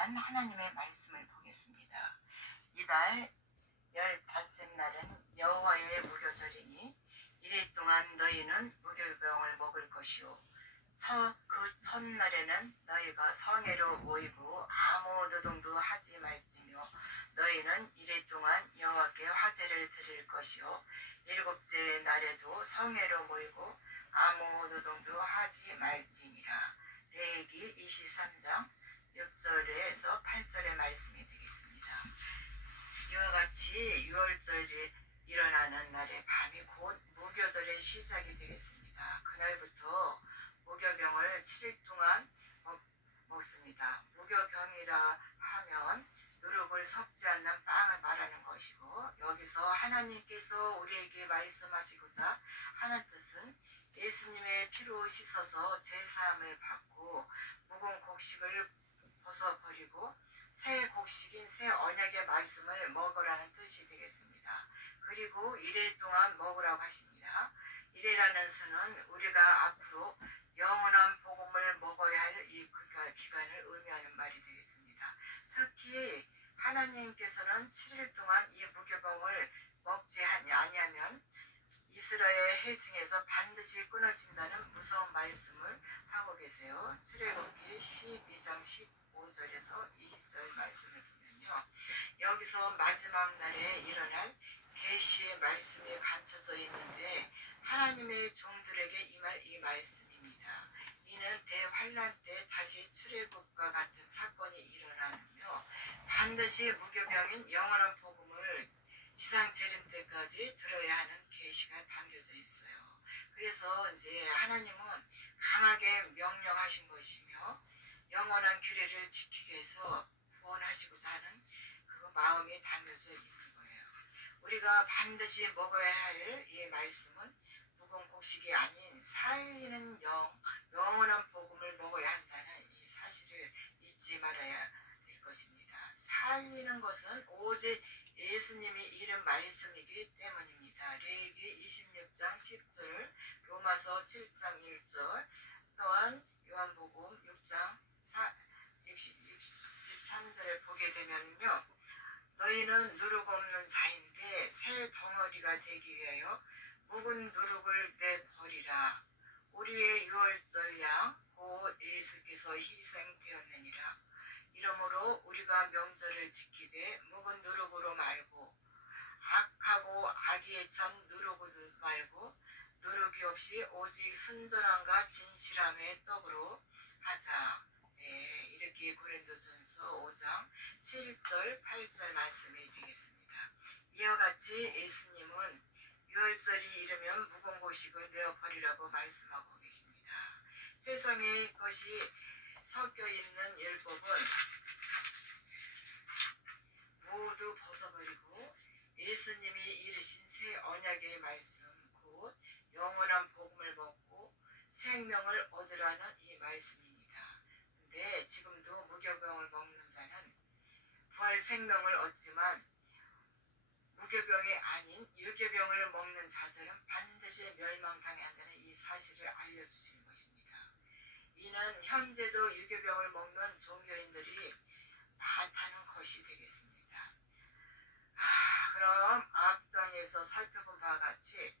일어난 하나님의 말씀을 보겠습니다. 이달 15날은 여호와의 무교절이니 이래 동안 너희는 무교병을 먹을 것이요 그 첫날에는 너희가 성회로 모이고 아무 노동도 하지 말지며 너희는 이래 동안 여호와께 화제를 드릴 것이요 일곱째 날에도 성회로 모이고 아무 노동도 하지 말지니라. 레위기 23장 6절에서 8절의 말씀이 되겠습니다. 이와 같이 6월절이 일어나는 날의 밤이 곧 무교절의 시작이 되겠습니다. 그날부터 무교병을 7일 동안 먹습니다. 무교병이라 하면 누룩을 섞지 않는 빵을 말하는 것이고, 여기서 하나님께서 우리에게 말씀하시고자 하는 뜻은 예수님의 피로 씻어서 제사함을 받고 묵은 곡식을 벗어버리고 새 곡식인 새 언약의 말씀을 먹으라는 뜻이 되겠습니다. 그리고 이래 동안 먹으라고 하십니다. 이래라는 수는 우리가 앞으로 영원한 복음을 먹어야 할 이 기간을 의미하는 말이 되겠습니다. 특히 하나님께서는 7일 동안 이 무교병을 먹지 아니하면 이스라엘 해 중에서 반드시 끊어진다는 무서운 말씀을 하고 계세요. 출애굽기 12장 15절에서 20절 말씀을 보면요, 여기서 마지막 날에 일어날 계시의 말씀이 감춰져 있는데 하나님의 종들에게 임할 이 말씀입니다. 이는 대환란 때 다시 출애굽과 같은 사건이 일어나며 반드시 무교병인 영원한 복음을 지상 재림 때까지 들어야 하는 계시가 담겨져 있어요. 그래서 이제 하나님은 강하게 명령하신 것이며 영원한 규례를 지키기 위해서 구원하시고자 하는 그 마음이 담겨져 있는 거예요. 우리가 반드시 먹어야 할 이 말씀은 묵은 곡식이 아닌 살리는 영원한 복음을 먹어야 한다는 이 사실을 잊지 말아야 될 것입니다. 살리는 것은 오직 예수님이 이른 말씀이기 때문입니다. 레위기 26장 10절, 로마서 7장 1절, 또한 요한복음 6장 63절을 보게 되면요, 너희는 누룩 없는 자인데 새 덩어리가 되기 위하여 묵은 누룩을 내버리라. 우리의 유월절 양 곧 예수께서 희생되었느니라. 이러므로 우리가 명절을 지키되 묵은 누룩으로 말고 악하고 악의에 찬 누룩으로 말고 누룩이 없이 오직 순전함과 진실함의 떡으로 하자. 네, 이렇게 고린도전서 5장 7절 8절 말씀이 되겠습니다. 이와 같이 예수님은 유월절이 이르면 묵은 곡식을 내어버리라고 말씀하고 계십니다. 세상에 것이 섞여 있는 율법은 모두 벗어버리고 예수님이 이르신 새 언약의 말씀, 곧 영원한 복음을 먹고 생명을 얻으라는 이 말씀입니다. 근데 지금도 무교병을 먹는 자는 부활 생명을 얻지만 무교병이 아닌 유교병을 먹는 자들은 반드시 멸망당해야 한다는 이 사실을 알려주시는 것입니다. 이는 현재도 유교병을 먹는 종교인들이 많다는 것이 되겠습니다. 그럼 앞장에서 살펴본 바와 같이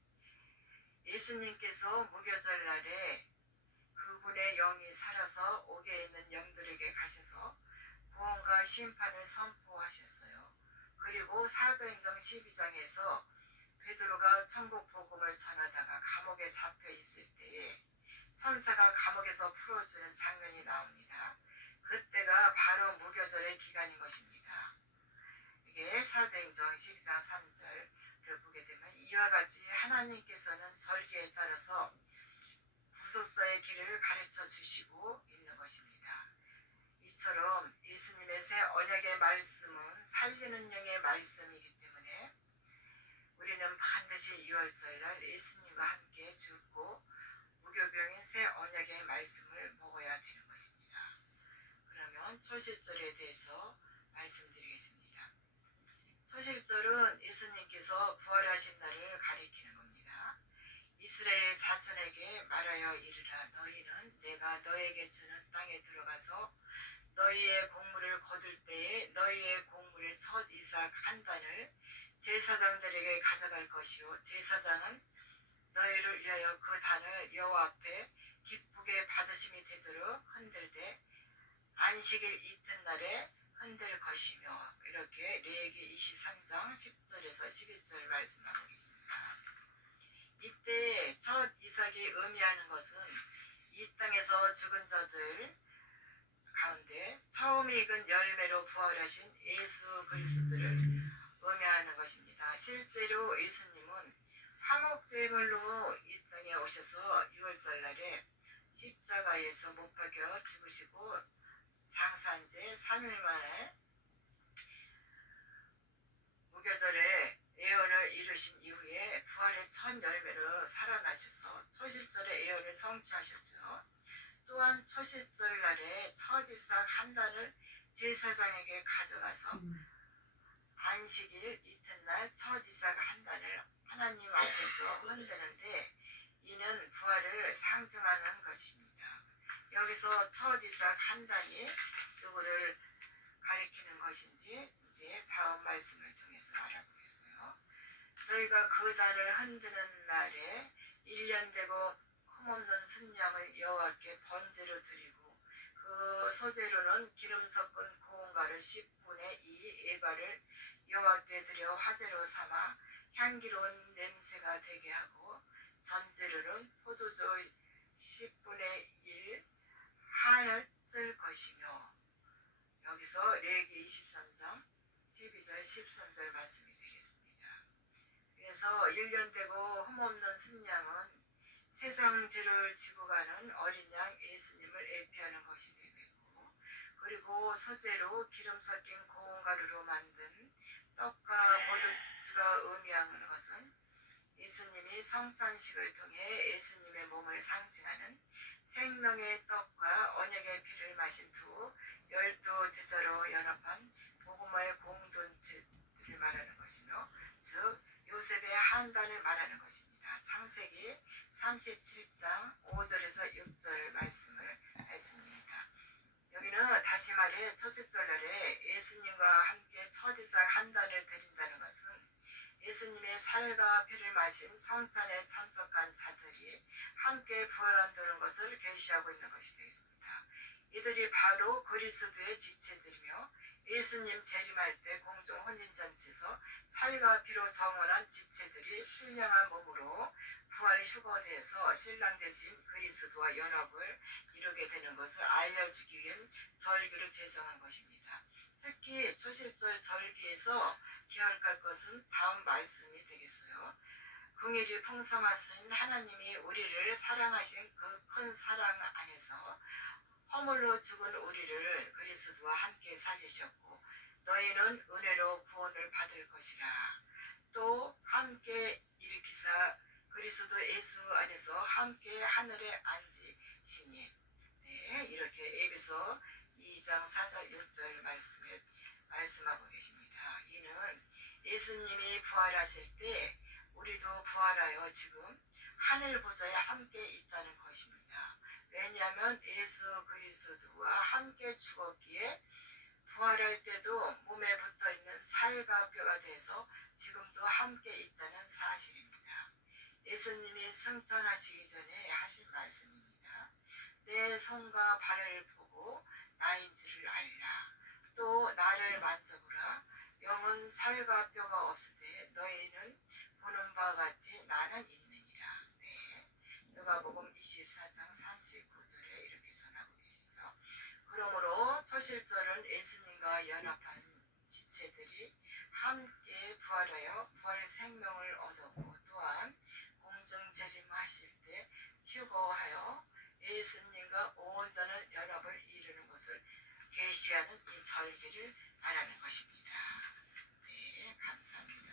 예수님께서 무교절 날에 그분의 영이 살아서 옥에 있는 영들에게 가셔서 구원과 심판을 선포하셨어요. 그리고 사도행전 12장에서 베드로가 천국 복음을 전하다가 감옥에 잡혀 있을 때에 천사가 감옥에서 풀어주는 장면이 나옵니다. 그때가 바로 무교절의 기간인 것입니다. 이게 사도행전 12장 3절을 보게 되면 이와 같이 하나님께서는 절기에 따라서 구속사의 길을 가르쳐 주시고 있는 것입니다. 이처럼 예수님의 새 언약의 말씀은 살리는 영의 말씀이기 때문에 우리는 반드시 6월절날 예수님과 함께 죽고 무교병인 새 언약의 말씀을 먹어야 되는 것입니다. 그러면 초실절에 대해서 말씀드리겠습니다. 초실절은 예수님께서 부활하신 날을 가리키는 겁니다. 이스라엘 자손에게 말하여 이르라. 너희는 내가 너에게 주는 땅에 들어가서 너희의 곡물을 거둘 때에 너희의 곡물의 첫 이삭 한 단을 제사장들에게 가져갈 것이요 제사장은 너희를 위하여 그 단을 여호와 앞에 기쁘게 받으심이 되도록 흔들되 안식일 이튿날에 흔들 것이며 이렇게 레위기 23장 10절에서 11절 말씀하고 계십니다. 이때 첫 이삭이 의미하는 것은 이 땅에서 죽은 자들 가운데 처음 익은 열매로 부활하신 예수 그리스도를 의미하는 것입니다. 실제로 예수님은 화목제물로 이 땅에 오셔서 6월절 날에 십자가에서 못 박혀 죽으시고 장사한 지 3일 만에 무교절에 예언을 이루신 이후에 부활의 첫 열매로 살아나셔서 초실절에 예언을 성취하셨죠. 또한 초실절 날에 첫 이삭 한 단을 제사장에게 가져가서 안식일 이튿날 첫 이삭 한 단을 하나님 앞에서 흔드는데 이는 부활을 상징하는 것입니다. 여기서 첫 이삭 한 단이 누구를 가리키는 것인지 이제 다음 말씀을 통해서 알아보겠어요. 너희가 그 단을 흔드는 날에 1년 되고 흠없는 순양을 여호와께 번제로 드리고 그 소재로는 기름 섞은 고운가루 10분의 2 에바를 여호와께 드려 화제로 삼아 향기로운 냄새가 되게 하고 전제로는 포도주 10분의 1 한을 쓸 것이며 여기서 레위기 23장 12절 13절 말씀이 되겠습니다. 그래서 1년 되고 흠없는 순양은 세상 죄를 지고 가는 어린 양 예수님을 예표하는 것이 되겠고 그리고 소재로 기름 섞인 고운 가루로 만든 떡과 포도주가 의미하는 것은 예수님이 성찬식을 통해 예수님의 몸을 상징하는 생명의 떡과 언약의 피를 마신 두 열두 제자로 연합한 복음의 공동체를 말하는 것이며 즉 요셉의 한단을 말하는 것입니다. 창세기 37장 5절에서 6절 말씀을 했습니다. 여기는 다시 말해 초실절날에 예수님과 함께 첫 이삭 한 단을 드린다는 것은 예수님의 살과 피를 마신 성찬에 참석한 자들이 함께 부활한다는 것을 계시하고 있는 것이 되겠습니다. 이들이 바로 그리스도의 지체들이며 예수님 재림할 때 공중 혼인잔치에서 살과 피로 정원한 지체들이 신령한 몸으로 부활 휴거되어서 신랑 대신 그리스도와 연합을 이루게 되는 것을 알려주기 위한 절기를 제정한 것입니다. 특히 초실절 절기에서 기억할 것은 다음 말씀이 되겠어요. 긍휼이 풍성하신 하나님이 우리를 사랑하신 그 큰 사랑 안에서 허물로 죽은 우리를 그리스도와 함께 살리셨고 너희는 은혜로 구원을 받을 것이라. 또 함께 일으키사 그리스도 예수 안에서 함께 하늘에 앉으시니 네, 이렇게 에베소 2장 4절 6절 말씀하고 계십니다. 이는 예수님이 부활하실 때 우리도 부활하여 지금 하늘 보좌에 함께 있다는 것입니다. 왜냐하면 예수 그리스도와 함께 죽었기에 부활할 때도 몸에 붙어있는 살과 뼈가 돼서 지금도 함께 있다는 사실입니다. 예수님이 승천하시기 전에 하신 말씀입니다. 내 손과 발을 보고 나인 줄을 알라. 또 나를 만져보라. 영은 살과 뼈가 없으되 너희는 보는 바와 같이 나는 있느니라. 네. 누가복음 24장 39절에 이렇게 전하고 계시죠. 그러므로 초실절은 예수님과 연합한 지체들이 함께 부활하여 부활 생명을 얻었고 또한 공중 재림하실 때 휴거하여 예수님과 온전한 연합을 이루는 것을 계시하는 이 절기를 말하는 것입니다. 네, 감사합니다.